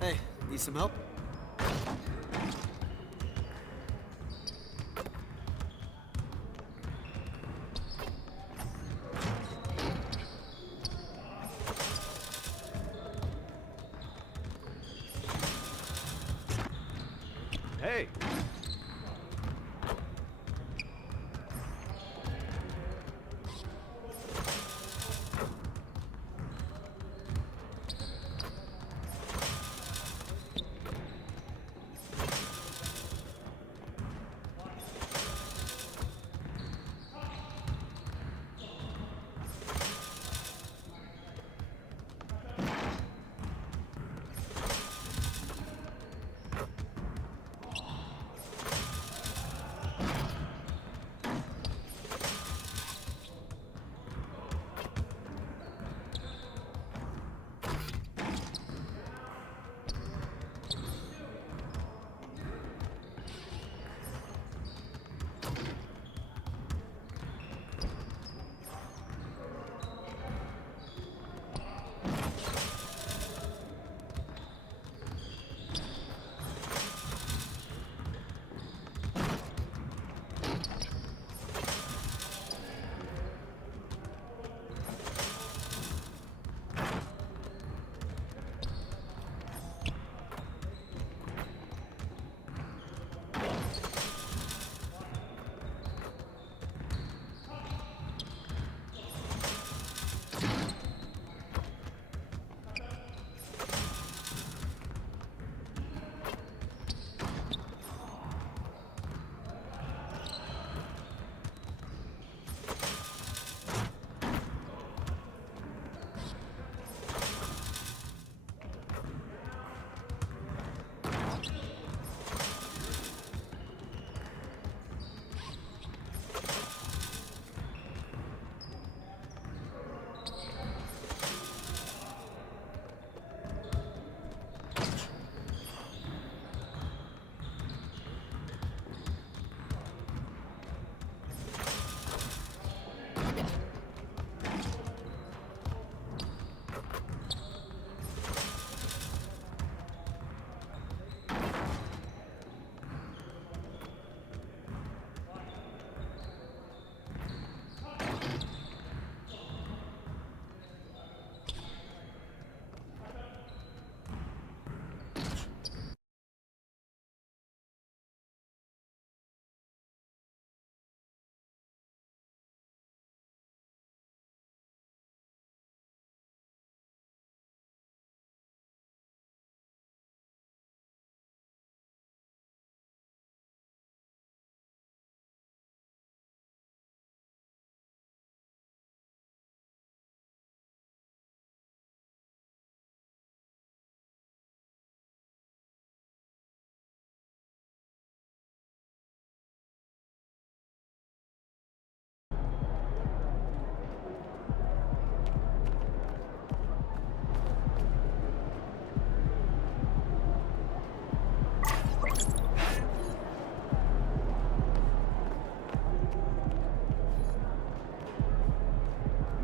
Hey, need some help? Hey!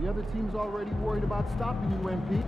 The other team's already worried about stopping you, MP.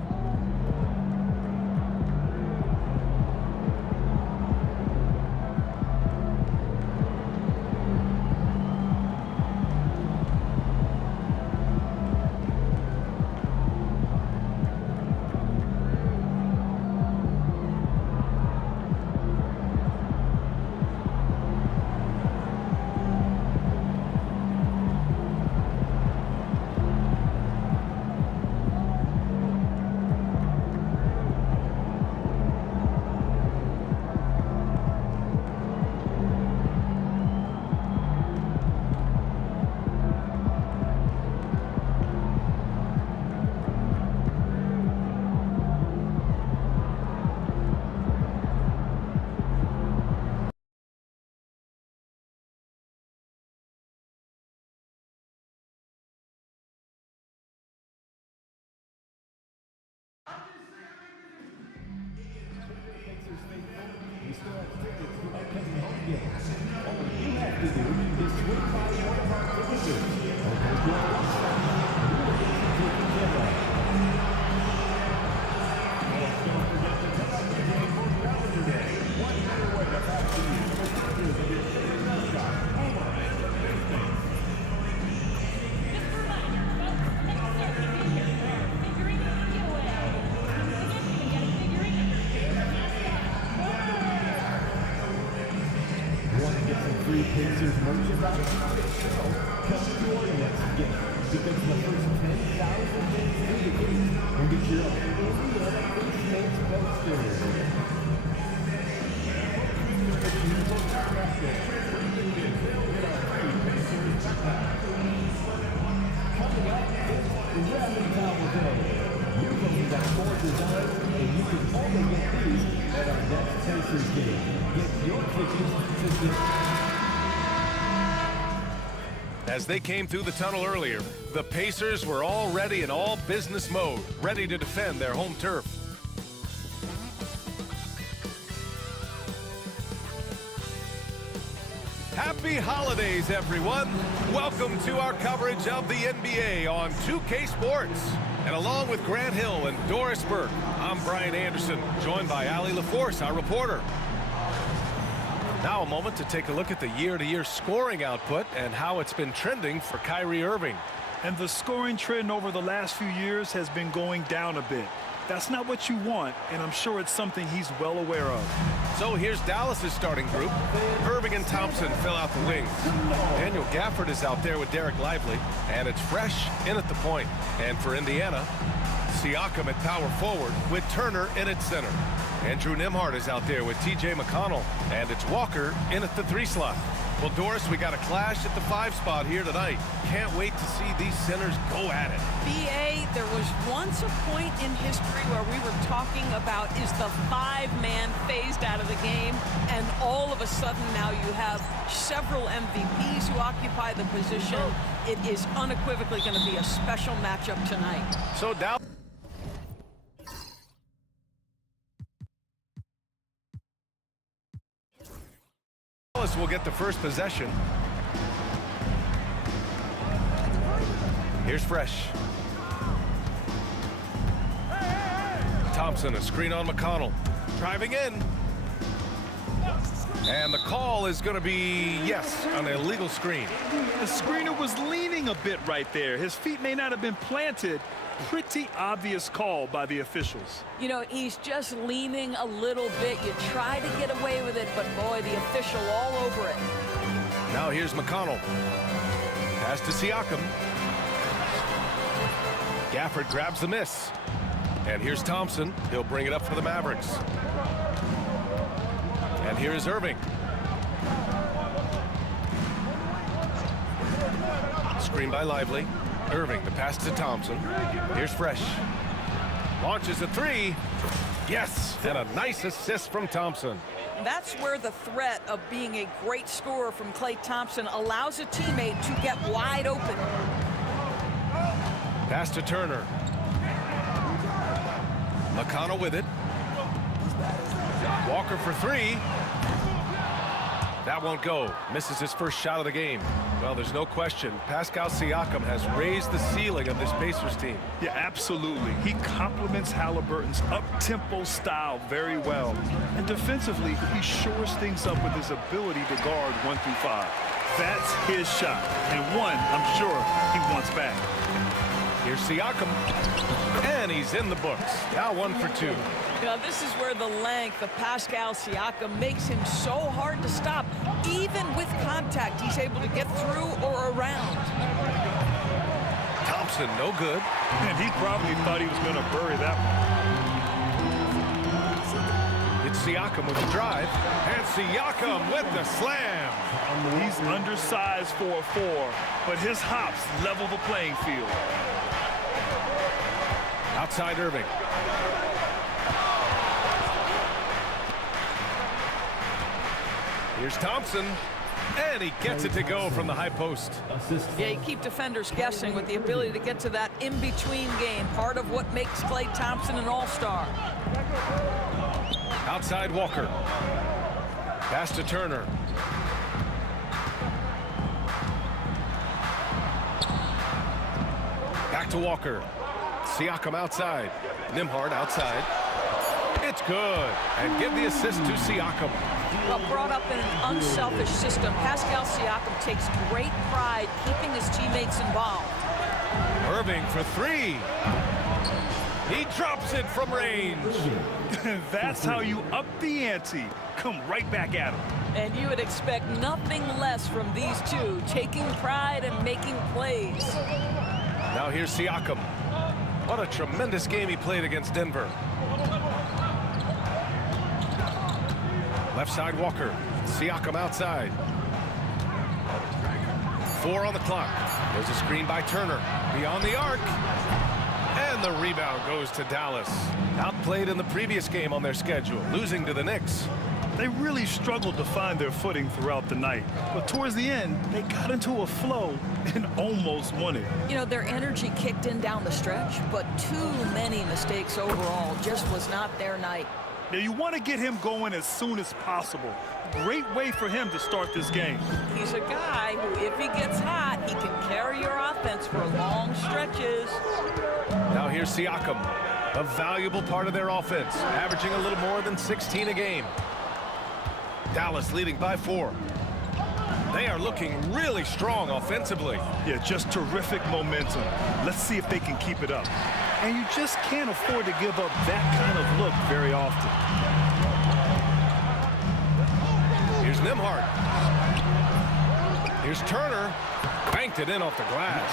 afternoon, the Swing by One Park Pacers open to Don't forget to check out the game for Calendar Day. 1 year away to pass the Pacers against their mascot, Homer. Free Pacers merchandise. Come to your next game because the first 10,000 days through the gate will get your Indiana Face Mates posters. Coming up, it's Rabbit Towel Day. Usually that's 4 designs, and you can only get these at our next Pacers game. Get your tickets to the... As they came through the tunnel earlier, the Pacers were already in all business mode, ready to defend their home turf. Happy holidays, everyone. Welcome to our coverage of the NBA on 2K Sports. And along with Grant Hill and Doris Burke, I'm Brian Anderson, joined by Allie LaForce, our reporter. Now a moment to take a look at the year-to-year scoring output and how it's been trending for Kyrie Irving. And the scoring trend over the last few years has been going down a bit. That's not what you want, and I'm sure it's something he's well aware of. So here's Dallas's starting group. Irving and Thompson fill out the wings. Daniel Gafford is out there with Derek Lively, and it's Fresh in at the point. And for Indiana, Siakam at power forward with Turner in at center. Andrew Nembhard is out there with T.J. McConnell, and it's Walker in at the 3 slot. Well, Doris, we got a clash at the 5 spot here tonight. Can't wait to see these centers go at it. B.A., there was once a point in history where we were talking about, is the 5-man phased out of the game? And all of a sudden now you have several MVPs who occupy the position. It is unequivocally going to be a special matchup tonight. So Dallas will get the first possession. Here's Fresh. Thompson, a screen on McConnell. Driving in. And the call is going to be, yes, an illegal screen. The screener was leaning a bit right there. His feet may not have been planted. Pretty obvious call by the officials. You know, he's just leaning a little bit. You try to get away with it, but boy, the official all over it. Now here's McConnell. Pass to Siakam. Gafford grabs the miss. And here's Thompson. He'll bring it up for the Mavericks. And here is Irving. Screen by Lively. Irving, the pass to Thompson. Here's Fresh. Launches a 3. Yes, and a nice assist from Thompson. That's where the threat of being a great scorer from Klay Thompson allows a teammate to get wide open. Pass to Turner. McConnell with it. Walker for 3. That won't go. Misses his first shot of the game. Well, there's no question. Pascal Siakam has raised the ceiling of this Pacers team. Yeah, absolutely. He complements Halliburton's up-tempo style very well. And defensively, he shores things up with his ability to guard 1 through 5. That's his shot. And one, I'm sure, he wants back. Here's Siakam. And he's in the books. Now 1 for 2. Now, this is where the length of Pascal Siakam makes him so hard to stop. Even with contact, he's able to get through or around. Thompson, no good. And he probably thought he was going to bury that one. It's Siakam with the drive. And Siakam with the slam. He's undersized for a 4, but his hops level the playing field. Outside Irving. Here's Thompson, and he gets it to go from the high post. Yeah, you keep defenders guessing with the ability to get to that in-between game, part of what makes Klay Thompson an all-star. Outside Walker. Pass to Turner. Back to Walker. Siakam outside. Nembhard outside. It's good. And give the assist to Siakam. Well, brought up in an unselfish system, Pascal Siakam takes great pride keeping his teammates involved. Irving for three. He drops it from range. That's how you up the ante. Come right back at him. And you would expect nothing less from these two, taking pride and making plays. Now here's Siakam. What a tremendous game he played against Denver. Left side Walker. Siakam outside. 4 on the clock. There's a screen by Turner. Beyond the arc. And the rebound goes to Dallas. Outplayed in the previous game on their schedule, losing to the Knicks. They really struggled to find their footing throughout the night. But towards the end, they got into a flow and almost won it. You know, their energy kicked in down the stretch, but too many mistakes overall. Just was not their night. Now, you want to get him going as soon as possible. Great way for him to start this game. He's a guy who, if he gets hot, he can carry your offense for long stretches. Now here's Siakam, a valuable part of their offense, averaging a little more than 16 a game. Dallas leading by 4. They are looking really strong offensively. Yeah, just terrific momentum. Let's see if they can keep it up. And you just can't afford to give up that kind of look very often. Here's Nembhard. Here's Turner. Banked it in off the glass.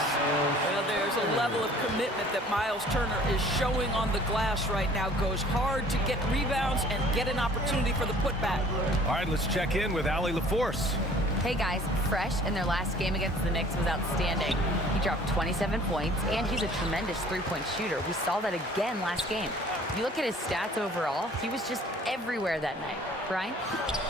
Well, there's a level of commitment that Miles Turner is showing on the glass right now. Goes hard to get rebounds and get an opportunity for the putback. All right, let's check in with Allie LaForce. Hey guys, Fresh in their last game against the Knicks was outstanding. He dropped 27 points, and he's a tremendous three-point shooter. We saw that again last game. You look at his stats overall, he was just everywhere that night. Brian?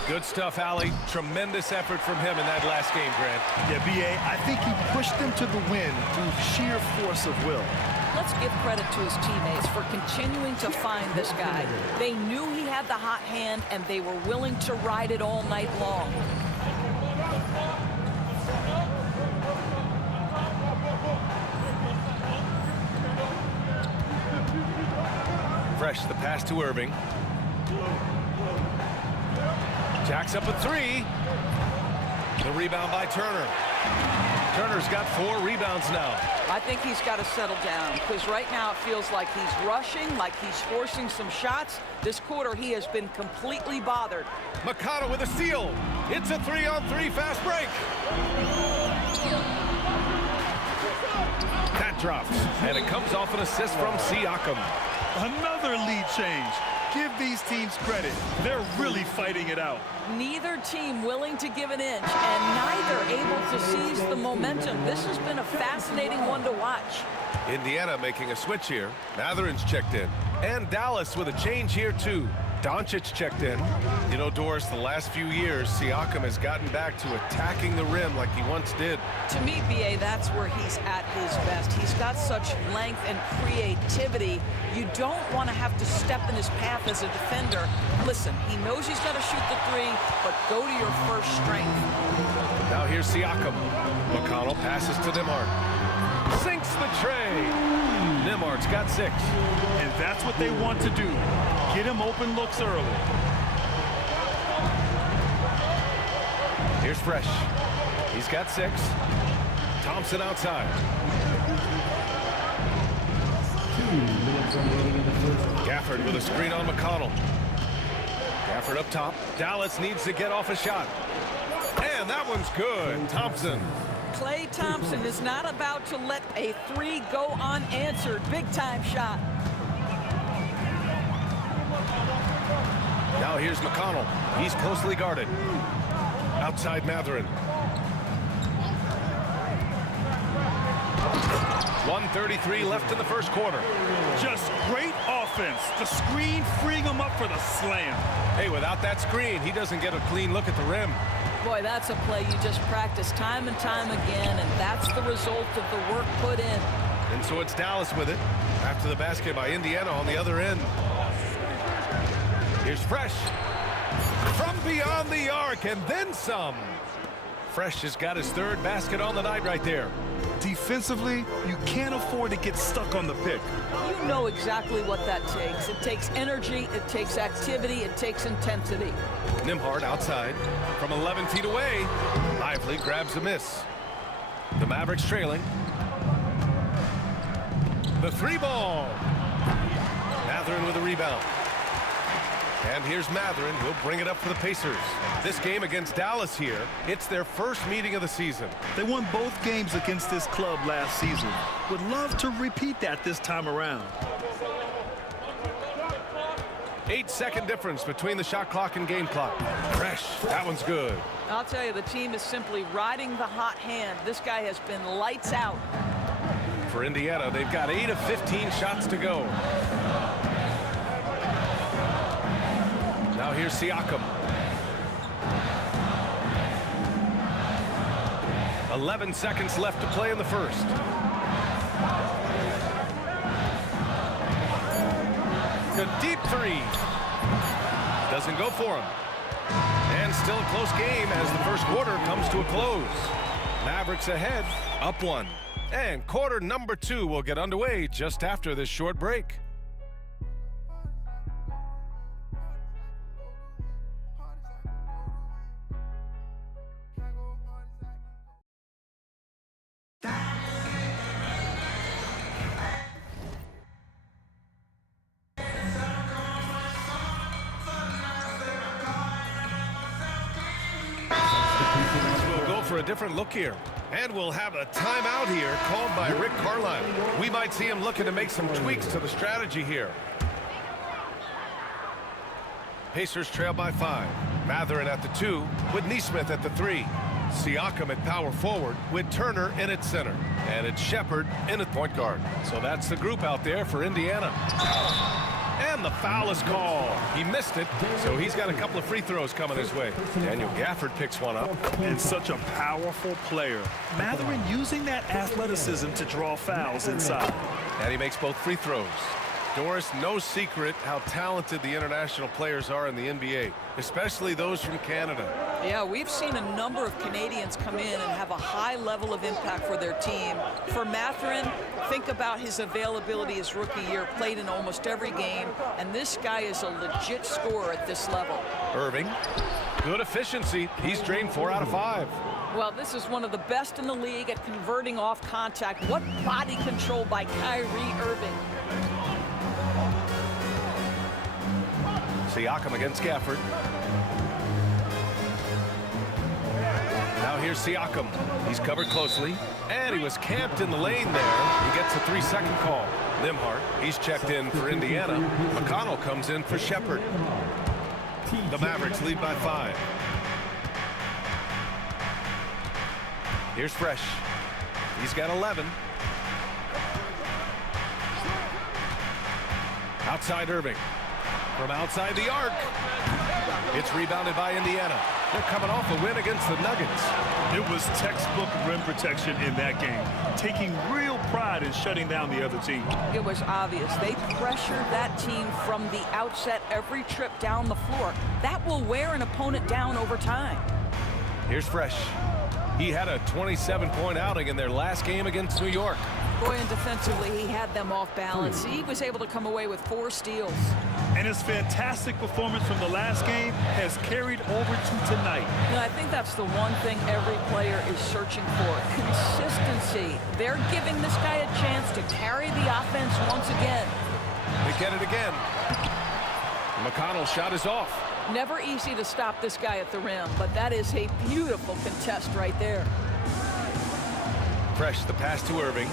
Good stuff, Allie. Tremendous effort from him in that last game, Grant. Yeah, B.A., I think he pushed them to the win through sheer force of will. Let's give credit to his teammates for continuing to find this guy. They knew he had the hot hand, and they were willing to ride it all night long. Fresh, the pass to Irving. Jacks up a 3. The rebound by Turner. Turner's got 4 rebounds now. I think he's got to settle down because right now it feels like he's rushing, like he's forcing some shots. This quarter he has been completely bothered. McConnell with a steal. It's a 3-on-3 fast break. That drops, and it comes off an assist from Siakam. Another lead change. Give these teams credit. They're really fighting it out. Neither team willing to give an inch, and neither able to seize the momentum. This has been a fascinating one to watch. Indiana making a switch here. Mathurin's checked in. And Dallas with a change here, too. Doncic checked in. You know, Doris, the last few years, Siakam has gotten back to attacking the rim like he once did. To me, B.A., that's where he's at his best. He's got such length and creativity. You don't want to have to step in his path as a defender. Listen, he knows he's got to shoot the 3, but go to your first strength. Now here's Siakam. McConnell passes to Nembhard. Sinks the tray. Nembhard's got 6. And that's what they want to do. Get him open looks early. Here's Fresh. He's got 6. Thompson outside. Gafford with a screen on McConnell. Gafford up top. Dallas needs to get off a shot. And that one's good. Thompson. Klay Thompson is not about to let a 3 go unanswered. Big-time shot. Now here's McConnell. He's closely guarded. Outside Mathurin. 1:33 left in the first quarter. Just great offense. The screen freeing him up for the slam. Hey, without that screen, he doesn't get a clean look at the rim. Boy, that's a play you just practice time and time again, and that's the result of the work put in. And so it's Dallas with it after the basket by Indiana on the other end. Here's Fresh from beyond the arc and then some. Fresh has got his third basket on the night right there. Defensively, you can't afford to get stuck on the pick. You know exactly what that takes. It takes energy, it takes activity, it takes intensity. Nembhard outside from 11 feet away. Lively grabs a miss. The Mavericks trailing. The three ball. Mathurin with a rebound. And here's Mathurin. He'll bring it up for the Pacers. This game against Dallas here, it's their first meeting of the season. They won both games against this club last season. Would love to repeat that this time around. 8-second difference between the shot clock and game clock. Fresh. That one's good. I'll tell you, the team is simply riding the hot hand. This guy has been lights out. For Indiana, they've got 8 of 15 shots to go. Now here's Siakam. 11 seconds left to play in the first. A deep three. Doesn't go for him. And still a close game as the first quarter comes to a close. Mavericks ahead, up 1. And quarter number 2 will get underway just after this short break. For a different look here, and we'll have a timeout here called by Rick Carlisle. We might see him looking to make some tweaks to the strategy here. Pacers trail by 5. Mathurin at the 2 with Nesmith at the 3. Siakam at power forward with Turner in at center, and it's Shepherd in at point guard. So that's the group out there for Indiana. And the foul is called. He missed it, so he's got a couple of free throws coming his way. Daniel Gafford picks one up. And such a powerful player. Mathurin using that athleticism to draw fouls inside. And he makes both free throws. Doris, no secret how talented the international players are in the NBA, especially those from Canada. Yeah, we've seen a number of Canadians come in and have a high level of impact for their team. For Mathurin, think about his availability his rookie year, played in almost every game, and this guy is a legit scorer at this level. Irving, good efficiency. He's drained 4 out of 5. Well, this is one of the best in the league at converting off contact. What body control by Kyrie Irving. Siakam against Gafford. Now here's Siakam. He's covered closely, and he was camped in the lane there. He gets a 3-second call. Nembhard, he's checked in for Indiana. McConnell comes in for Shepherd. The Mavericks lead by 5. Here's Fresh. He's got 11. Outside Irving. From outside the arc. It's rebounded by Indiana. They're coming off a win against the Nuggets. It was textbook rim protection in that game, taking real pride in shutting down the other team. It was obvious. They pressured that team from the outset every trip down the floor. That will wear an opponent down over time. Here's Fresh. He had a 27-point outing in their last game against New York. Boy, and defensively, he had them off balance. He was able to come away with 4 steals. And his fantastic performance from the last game has carried over to tonight. And I think that's the one thing every player is searching for, consistency. They're giving this guy a chance to carry the offense once again. They get it again. McConnell's shot is off. Never easy to stop this guy at the rim, but that is a beautiful contest right there. Fresh, the pass to Irving.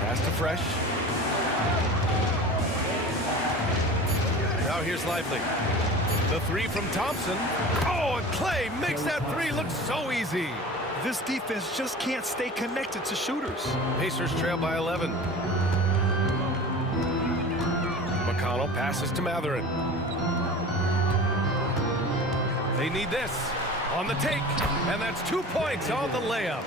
Pass to Fresh. Now here's Lively. The 3 from Thompson. Oh, and Clay makes that 3 look so easy. This defense just can't stay connected to shooters. Pacers trail by 11. McConnell passes to Mathurin. They need this. on the take, and that's 2 points on the layup.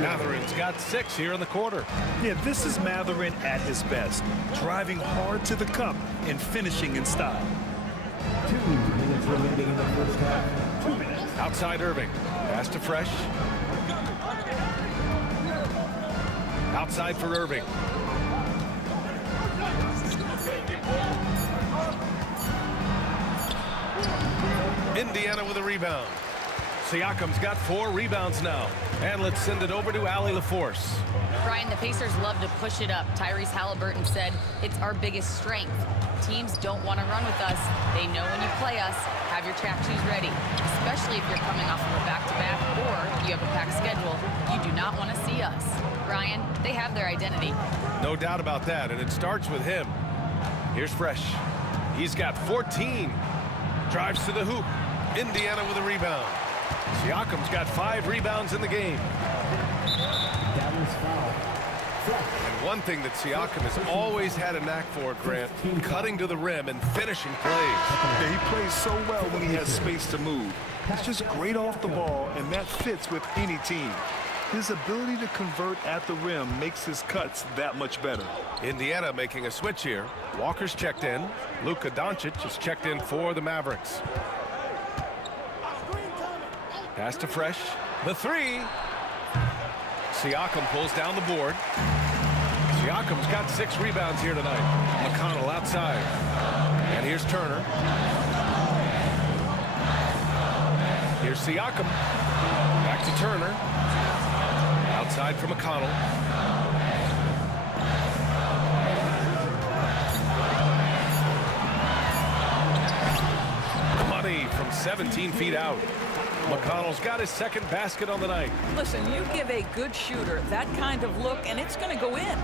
Matherin's got 6 here in the quarter. Yeah, this is Matherin at his best, driving hard to the cup and finishing in style. 2 minutes remaining in the first half. 2 minutes. Outside Irving, pass to Fresh. Outside for Irving. Indiana with a rebound. Siakam's got 4 rebounds now. And let's send it over to Allie LaForce. Brian, the Pacers love to push it up. Tyrese Halliburton said it's our biggest strength. Teams don't want to run with us. They know when you play us, have your track shoes ready, especially if you're coming off of a back-to-back or you have a packed schedule. You do not want to see us. Brian, they have their identity. No doubt about that, and it starts with him. Here's Fresh. He's got 14. Drives to the hoop. Indiana with a rebound. Siakam's got 5 rebounds in the game. Dallas foul. And one thing that Siakam has always had a knack for, Grant, cutting to the rim and finishing plays. Yeah, he plays so well when he has space to move. He's just great off the ball, and that fits with any team. His ability to convert at the rim makes his cuts that much better. Indiana making a switch here. Walker's checked in. Luka Doncic is checked in for the Mavericks. Pass to Fresh. The 3. Siakam pulls down the board. Siakam's got 6 rebounds here tonight. McConnell outside. And here's Turner. Here's Siakam. Back to Turner. Outside for McConnell. Money from 17 feet out. McConnell's got his second basket on the night. Listen, you give a good shooter that kind of look, and it's going to go in.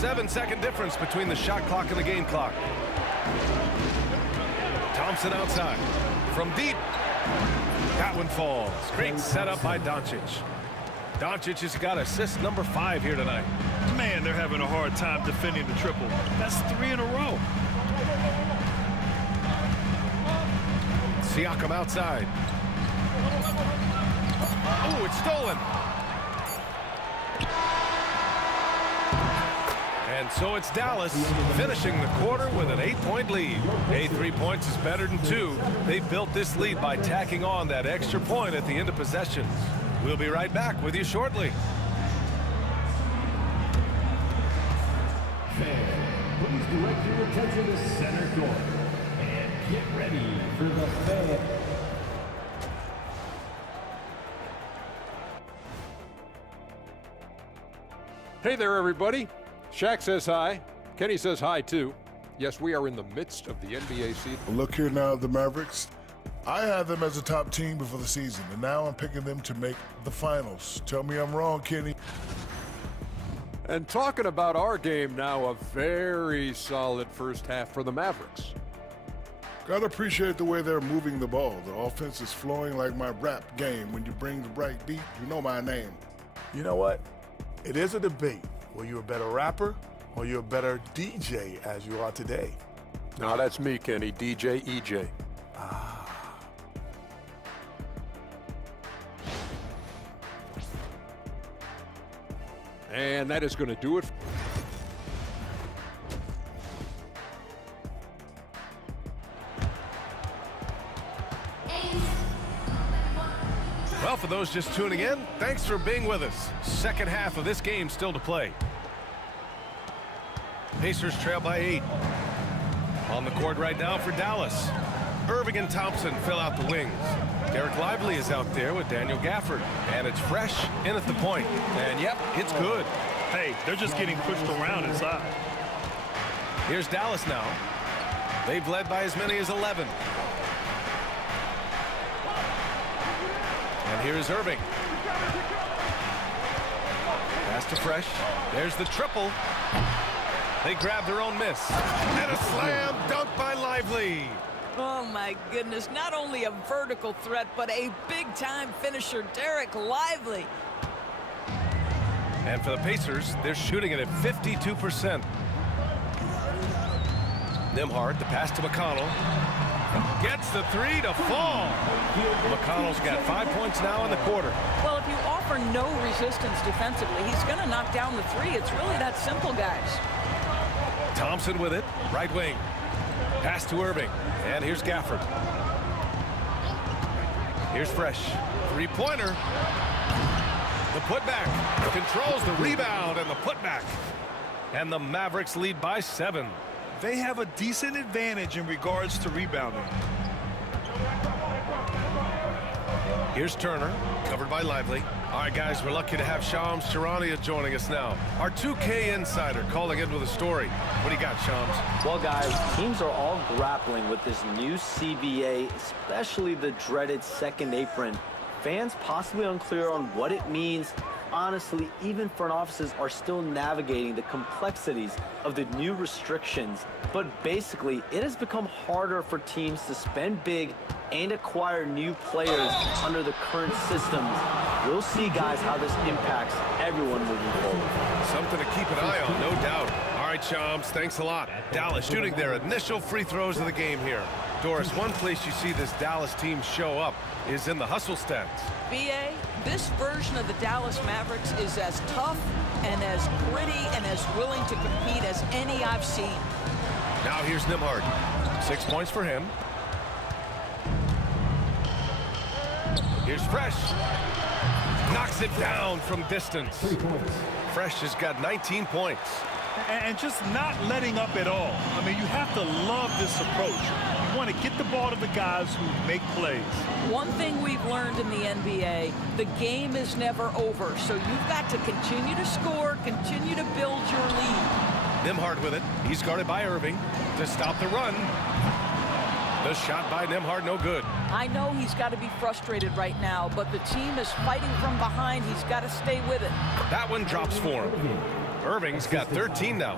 7-second difference between the shot clock and the game clock. Thompson outside. From deep. That one falls. Great setup by Doncic. Doncic has got assist number 5 here tonight. Man, they're having a hard time defending the triple. That's 3 in a row. Siakam outside. Oh, it's stolen. And so it's Dallas finishing the quarter with an 8-point lead. 3 points is better than 2. They built this lead by tacking on that extra point at the end of possessions. We'll be right back with you shortly. Fan, please direct your attention to center court. And get ready for the fan. Hey there, everybody. Shaq says hi. Kenny says hi, too. Yes, we are in the midst of the NBA season. Look here now, the Mavericks. I had them as a top team before the season, and now I'm picking them to make the finals. Tell me I'm wrong, Kenny. And talking about our game now, a very solid first half for the Mavericks. Gotta appreciate the way they're moving the ball. The offense is flowing like my rap game. When you bring the right beat, you know my name. You know what? It is a debate. Were you a better rapper or you a better DJ as you are today? No, that's me, Kenny. DJ EJ. And that is going to do it. Well, for those just tuning in, thanks for being with us. Second half of this game still to play. Pacers trail by 8. On the court right now for Dallas. Irving and Thompson fill out the wings. Derek Lively is out there with Daniel Gafford. And it's Fresh in at the point. And yep, it's good. Hey, they're just getting pushed around inside. Here's Dallas now. They've led by as many as 11. And here's Irving. Pass to Fresh. There's the triple. They grab their own miss. And a slam dunk by Lively. Oh, my goodness. Not only a vertical threat, but a big-time finisher, Derek Lively. And for the Pacers, they're shooting it at 52%. Nembhard, the pass to McConnell. Gets the three to fall. McConnell's got 5 points now in the quarter. Well, if you offer no resistance defensively, he's going to knock down the three. It's really that simple, guys. Thompson with it, right wing. Pass to Irving, and here's Gafford. Here's Fresh, three-pointer. The putback, controls the rebound and the putback. And the Mavericks lead by 7. They have a decent advantage in regards to rebounding. Here's Turner, covered by Lively. All right, guys, we're lucky to have Shams Charania joining us now. Our 2K insider calling in with a story. What do you got, Shams? Well, guys, teams are all grappling with this new CBA, especially the dreaded second apron. Fans possibly unclear on what it means. Honestly, even front offices are still navigating the complexities of the new restrictions. But basically, it has become harder for teams to spend big and acquire new players under the current systems. We'll see, guys, how this impacts everyone moving forward. Something to keep an eye on, no doubt. All right, Shams, thanks a lot. Dallas shooting their initial free throws of the game here. Doris, one place you see this Dallas team show up is in the hustle stats. BA, this version of the Dallas Mavericks is as tough and as gritty and as willing to compete as any I've seen. Now here's Nembhard. 6 points for him. Here's Fresh. Knocks it down from distance. Fresh has got 19 points. And just not letting up at all. I mean, you have to love this approach. You want to get the ball to the guys who make plays. One thing we've learned in the NBA, the game is never over. So you've got to continue to score, continue to build your lead. Nembhard with it. He's guarded by Irving to stop the run. The shot by Nembhard, no good. I know he's got to be frustrated right now, but the team is fighting from behind. He's got to stay with it. That one drops for him. Irving's got 13 now.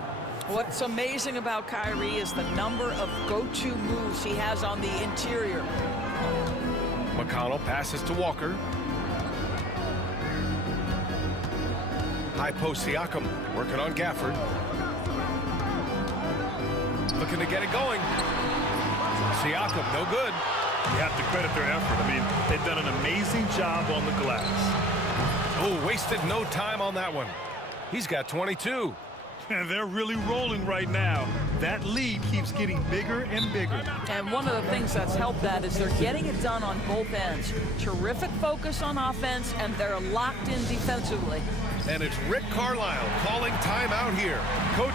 What's amazing about Kyrie is the number of go-to moves he has on the interior. McConnell passes to Walker. High post Siakam working on Gafford. Looking to get it going. Siakam, no good. You have to credit their effort. I mean, they've done an amazing job on the glass. Oh, wasted no time on that one. He's got 22. And they're really rolling right now. That lead keeps getting bigger and bigger. And one of the things that's helped that is they're getting it done on both ends. Terrific focus on offense, and they're locked in defensively. And it's Rick Carlisle calling timeout here. Coach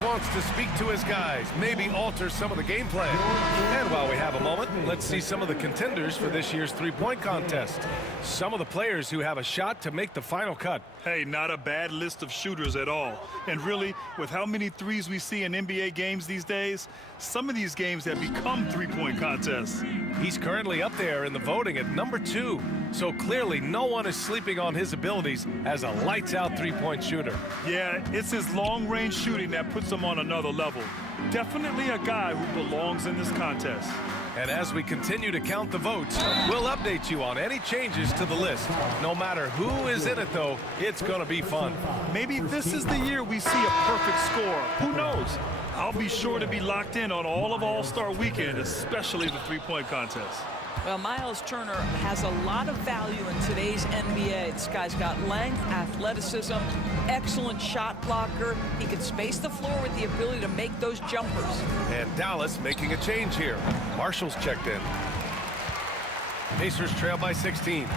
wants to speak to his guys, maybe alter some of the game plan. And while we have a moment, let's see some of the contenders for this year's three-point contest. Some of the players who have a shot to make the final cut. Hey, not a bad list of shooters at all. And really, with how many threes we see in NBA games these days, some of these games have become three-point contests. He's currently up there in the voting at number 2. So clearly, no one is sleeping on his abilities as a lights-out three-point shooter. Yeah, it's his long-range shooting that puts him on another level. Definitely a guy who belongs in this contest. And as we continue to count the votes, we'll update you on any changes to the list. No matter who is in it, though, it's going to be fun. Maybe this is the year we see a perfect score. Who knows? I'll be sure to be locked in on all of All-Star Weekend, especially the three-point contest. Well, Miles Turner has a lot of value in today's NBA. This guy's got length, athleticism, excellent shot blocker. He can space the floor with the ability to make those jumpers. And Dallas making a change here. Marshall's checked in. Pacers trail by 16.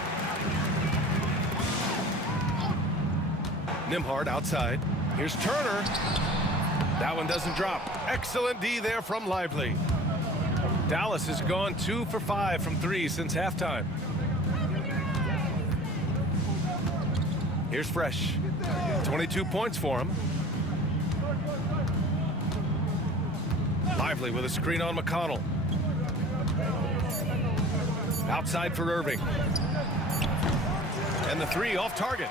Nembhard outside. Here's Turner. That one doesn't drop. Excellent D there from Lively. Dallas has gone 2 for 5 from 3 since halftime. Here's Fresh. 22 points for him. Lively with a screen on McConnell. Outside for Irving. And the three off target.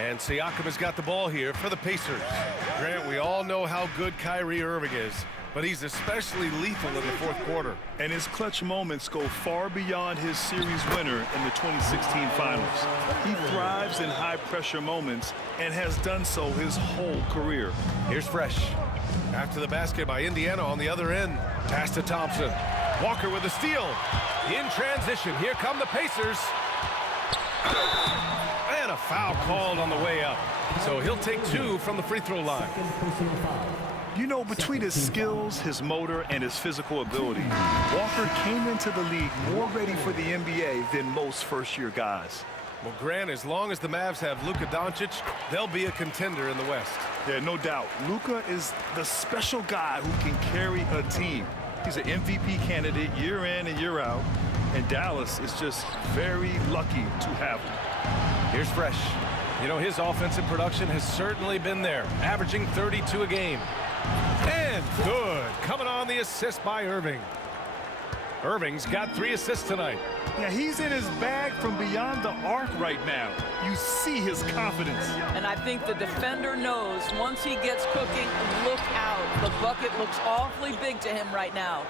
And Siakam has got the ball here for the Pacers. Grant, we all know how good Kyrie Irving is. but he's especially lethal in the fourth quarter. And his clutch moments go far beyond his series winner in the 2016 finals. He thrives in high-pressure moments and has done so his whole career. Here's Fresh. After the basket by Indiana on the other end. Pass to Thompson. Walker with a steal. In transition, here come the Pacers. And a foul called on the way up. So he'll take 2 from the free throw line. You know, between his skills, his motor, and his physical ability, Walker came into the league more ready for the NBA than most first-year guys. Well, Grant, as long as the Mavs have Luka Doncic, they'll be a contender in the West. Yeah, no doubt. Luka is the special guy who can carry a team. He's an MVP candidate year in and year out, and Dallas is just very lucky to have him. Here's Fresh. You know, his offensive production has certainly been there, averaging 32 a game. And good. Coming on the assist by Irving. Irving's got 3 assists tonight. Yeah, he's in his bag from beyond the arc right now. You see his confidence. And I think the defender knows once he gets cooking, look out. The bucket looks awfully big to him right now.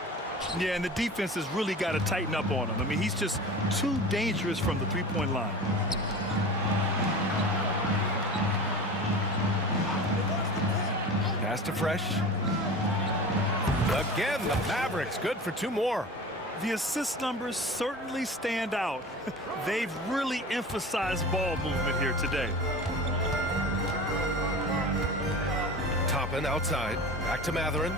Yeah, and the defense has really got to tighten up on him. I mean, he's just too dangerous from the three-point line. Pass to Fresh. Again, the Mavericks good for 2 more. The assist numbers certainly stand out. They've really emphasized ball movement here today. Toppin outside. Back to Mathurin.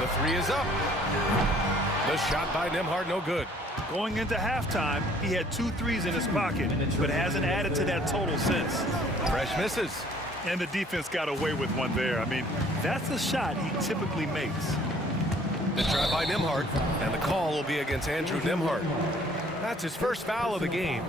The 3 is up. The shot by Nembhard, no good. Going into halftime, he had 2 threes in his pocket, but hasn't added to that total since. Fresh misses. And the defense got away with one there. I mean, that's a shot he typically makes. The try by Nembhard, and the call will be against Andrew Nembhard. That's his first foul of the game.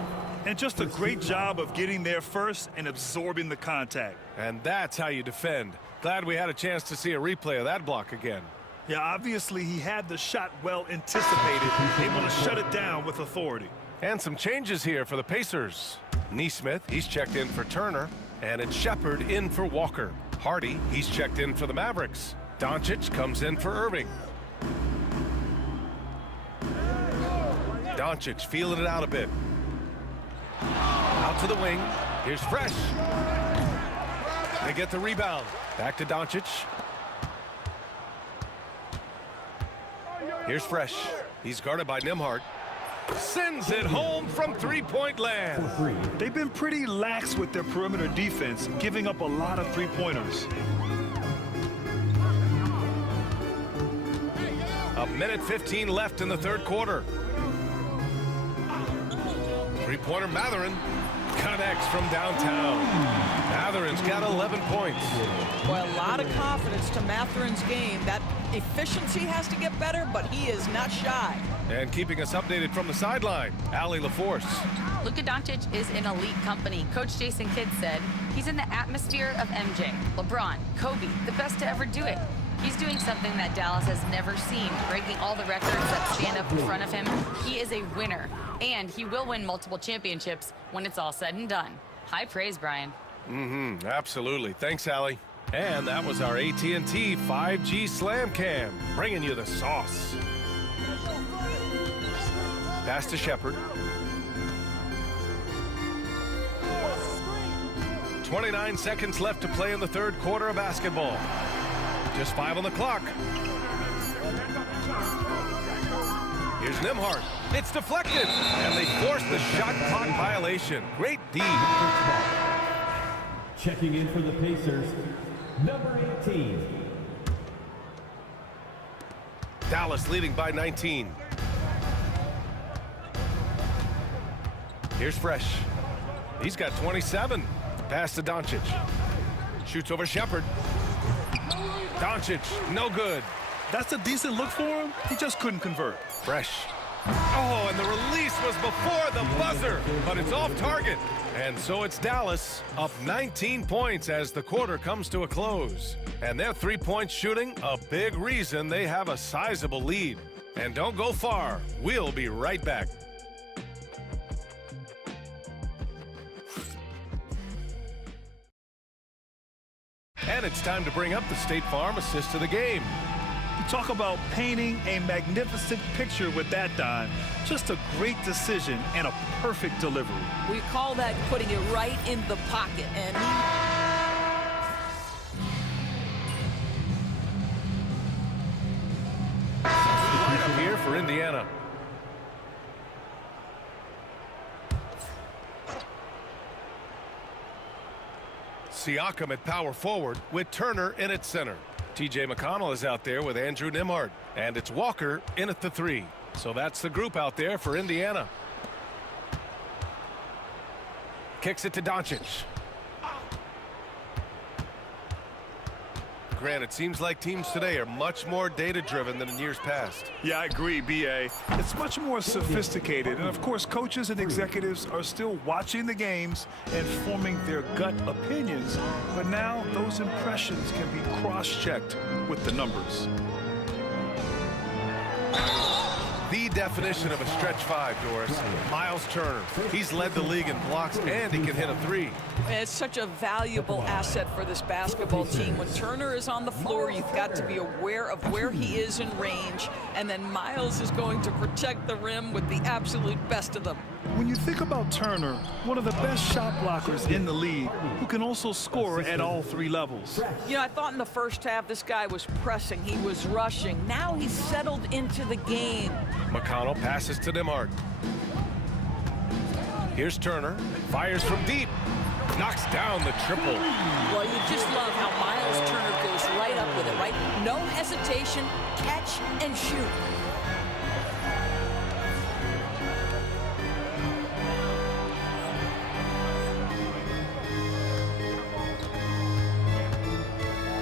And just a great job of getting there first and absorbing the contact. And that's how you defend. Glad we had a chance to see a replay of that block again. Yeah, obviously he had the shot well anticipated, able to shut it down with authority. And some changes here for the Pacers. Nesmith, he's checked in for Turner. And it's Shepard in for Walker. Hardy, he's checked in for the Mavericks. Doncic comes in for Irving. Doncic feeling it out a bit. Out to the wing. Here's Fresh. They get the rebound. Back to Doncic. Here's Fresh. He's guarded by Nembhard. Sends it home from three-point land. They've been pretty lax with their perimeter defense, giving up a lot of three-pointers. A minute 15 left in the third quarter. Three-pointer Mathurin connects from downtown. Mathurin's got 11 points. Boy, a lot of confidence to Mathurin's game. That efficiency has to get better, but he is not shy. And keeping us updated from the sideline, Allie LaForce. Luka Doncic is in elite company. Coach Jason Kidd said he's in the atmosphere of MJ, LeBron, Kobe, the best to ever do it. He's doing something that Dallas has never seen, breaking all the records that stand up in front of him. He is a winner, and he will win multiple championships when it's all said and done. High praise, Brian. Absolutely. Thanks, Allie. And that was our AT&T 5G Slam Cam, bringing you the sauce. Pass to Shepard. 29 seconds left to play in the third quarter of basketball. Just 5 on the clock. Here's Nembhard. It's deflected, and they force the shot clock violation. Great D. Checking in for the Pacers, number 18. Dallas leading by 19. Here's Fresh. He's got 27. Pass to Doncic. Shoots over Shepard. Doncic, no good. That's a decent look for him. He just couldn't convert. Fresh. Oh, and the release was before the buzzer, but it's off target. And so it's Dallas up 19 points as the quarter comes to a close. And their three-point shooting, a big reason they have a sizable lead. And don't go far. We'll be right back. And it's time to bring up the State Farm assist of the game. You talk about painting a magnificent picture with that dime. Just a great decision and a perfect delivery. We call that putting it right in the pocket. And Lineup here for Indiana. Siakam at power forward with Turner in at center. T.J. McConnell is out there with Andrew Nembhard. And it's Walker in at the 3. So that's the group out there for Indiana. Kicks it to Doncic. Grant, it seems like teams today are much more data-driven than in years past. Yeah, I agree, B.A. It's much more sophisticated. And, of course, coaches and executives are still watching the games and forming their gut opinions. But now those impressions can be cross-checked with the numbers. The definition of a stretch 5, Doris. Miles Turner. He's led the league in blocks, and he can hit a 3. it's such a valuable asset for this basketball team. When Turner is on the floor, you've got to be aware of where he is in range, and then Miles is going to protect the rim with the absolute best of them. When you think about Turner, one of the best shot blockers in the league, who can also score at all 3 levels. You know, I thought in the first half this guy was pressing, he was rushing. Now he's settled into the game. McConnell passes to Nembhard. Here's Turner, fires from deep, knocks down the triple. Well, you just love how Miles Turner goes right up with it, right? No hesitation, catch and shoot.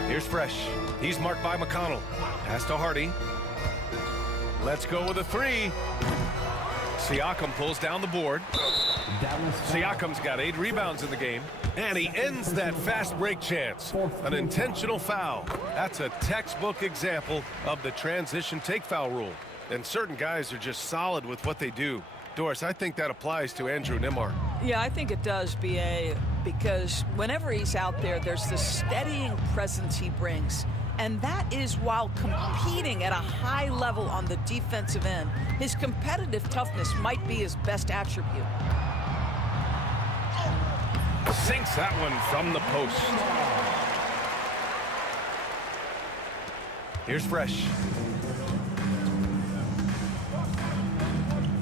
Here's Fresh. He's marked by McConnell. Pass to Hardy. Let's go with a 3. Siakam pulls down the board. Siakam's got 8 rebounds in the game. And he ends that fast break chance. An intentional foul. That's a textbook example of the transition take foul rule. And certain guys are just solid with what they do. Doris, I think that applies to Andrew Nembhard. Yeah, I think it does, B.A., because whenever he's out there, there's this steadying presence he brings. And that is while competing at a high level on the defensive end. His competitive toughness might be his best attribute. Sinks that one from the post. Here's Fresh.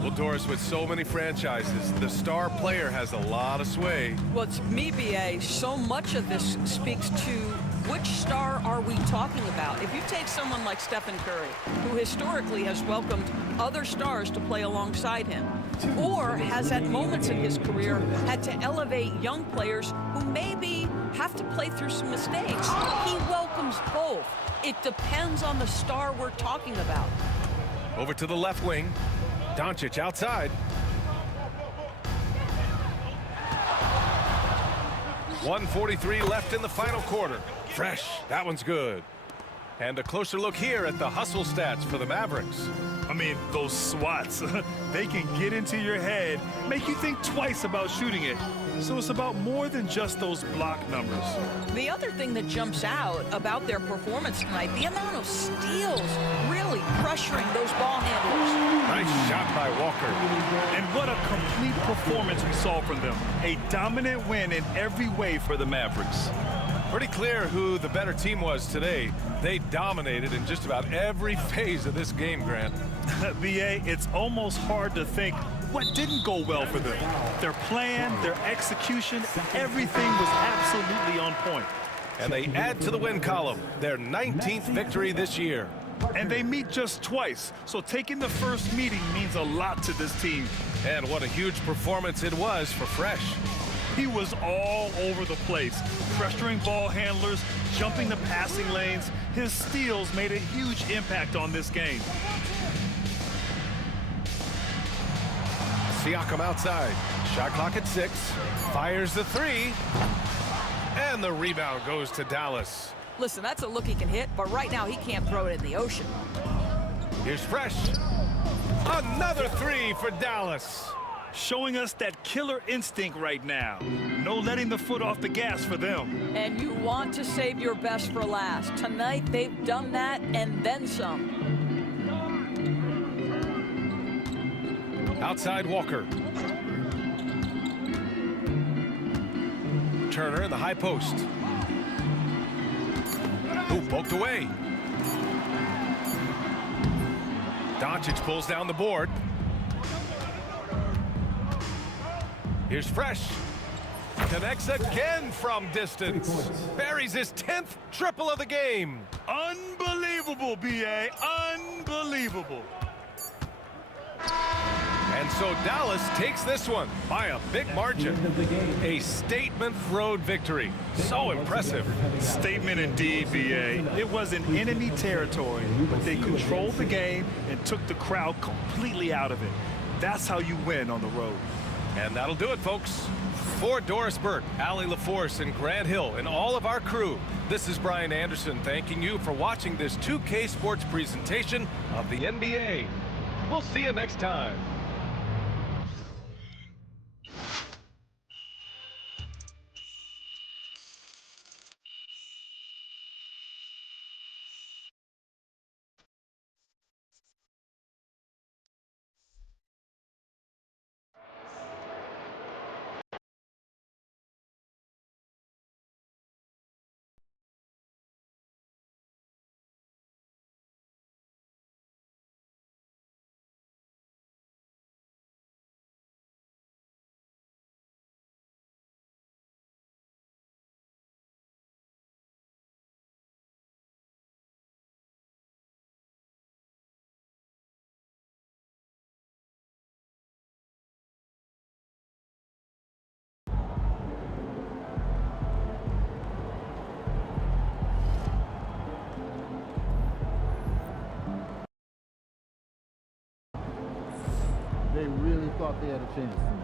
Well, Doris, with so many franchises, the star player has a lot of sway. Well, it's me, B.A. So much of this speaks to which star are we talking about? If you take someone like Stephen Curry, who historically has welcomed other stars to play alongside him, or has at moments in his career had to elevate young players who maybe have to play through some mistakes, he welcomes both. It depends on the star we're talking about. Over to the left wing. Doncic outside. 1:43 left in the final quarter. Fresh, that one's good. And a closer look here at the hustle stats for the Mavericks. I mean, those swats, they can get into your head, make you think twice about shooting it. So it's about more than just those block numbers. The other thing that jumps out about their performance tonight, the amount of steals really pressuring those ball handlers. Nice shot by Walker. And what a complete performance we saw from them. A dominant win in every way for the Mavericks. Pretty clear who the better team was today. They dominated in just about every phase of this game, Grant. B.A., it's almost hard to think what didn't go well for them. Their plan, their execution, everything was absolutely on point. And they add to the win column, their 19th victory this year. And they meet just twice, so taking the first meeting means a lot to this team. And what a huge performance it was for Fresh. He was all over the place, pressuring ball handlers, jumping the passing lanes. His steals made a huge impact on this game. Siakam outside. Shot clock at 6. Fires the 3. And the rebound goes to Dallas. Listen, that's a look he can hit, but right now he can't throw it in the ocean. Here's Fresh. Another 3 for Dallas. showing us that killer instinct right now. No letting the foot off the gas for them. And you want to save your best for last. Tonight, they've done that and then some. Outside Walker. Turner in the high post. Ooh, poked away. Doncic pulls down the board. Here's Fresh. Connects again from distance. Buries his 10th triple of the game. Unbelievable, B.A. Unbelievable. And so Dallas takes this one by a big margin. A statement road victory. So impressive. Statement indeed, B.A. It wasn't enemy territory, but they controlled the game and took the crowd completely out of it. That's how you win on the road. And that'll do it, folks. For Doris Burke, Allie LaForce, and Grant Hill, and all of our crew, this is Brian Anderson thanking you for watching this 2K Sports presentation of the NBA. We'll see you next time. They really thought they had a chance.